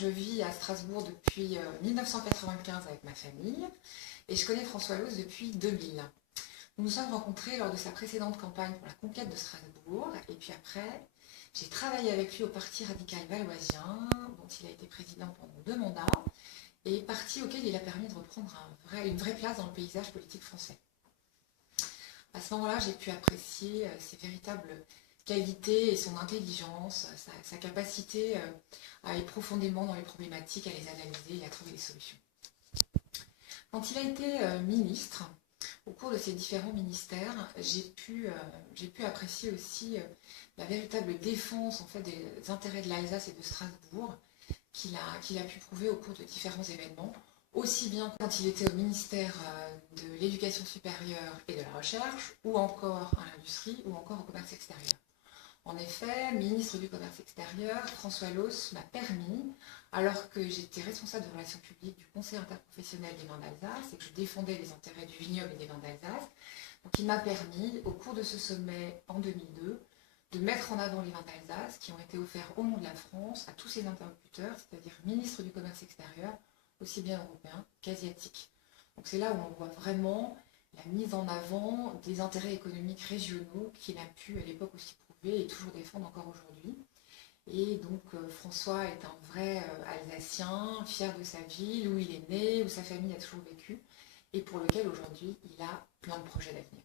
Je vis à Strasbourg depuis 1995 avec ma famille et je connais François Loos depuis 2000. Nous nous sommes rencontrés lors de sa précédente campagne pour la conquête de Strasbourg et puis après, j'ai travaillé avec lui au Parti radical valoisien dont il a été président pendant 2 mandats et parti auquel il a permis de reprendre une vraie place dans le paysage politique français. À ce moment-là, j'ai pu apprécier ses véritables qualités et son intelligence, sa capacité à aller profondément dans les problématiques, à les analyser et à trouver des solutions. Quand il a été ministre, au cours de ses différents ministères, j'ai pu apprécier aussi la véritable défense en fait, des intérêts de l'Alsace et de Strasbourg qu'il a pu prouver au cours de différents événements, aussi bien quand il était au ministère de l'Éducation supérieure et de la Recherche, ou encore à l'industrie, ou encore au commerce extérieur. En effet, ministre du Commerce extérieur, François Loos m'a permis, alors que j'étais responsable de relations publiques du Conseil interprofessionnel des vins d'Alsace et que je défendais les intérêts du vignoble et des vins d'Alsace, donc il m'a permis, au cours de ce sommet en 2002, de mettre en avant les vins d'Alsace qui ont été offerts au nom de la France à tous ses interlocuteurs, c'est-à-dire ministre du Commerce extérieur, aussi bien européen qu'asiatique. Donc c'est là où on voit vraiment la mise en avant des intérêts économiques régionaux qu'il a pu à l'époque aussi prouver et toujours défendre encore aujourd'hui. Et donc François est un vrai Alsacien, fier de sa ville, où il est né, où sa famille a toujours vécu, et pour lequel aujourd'hui il a plein de projets d'avenir.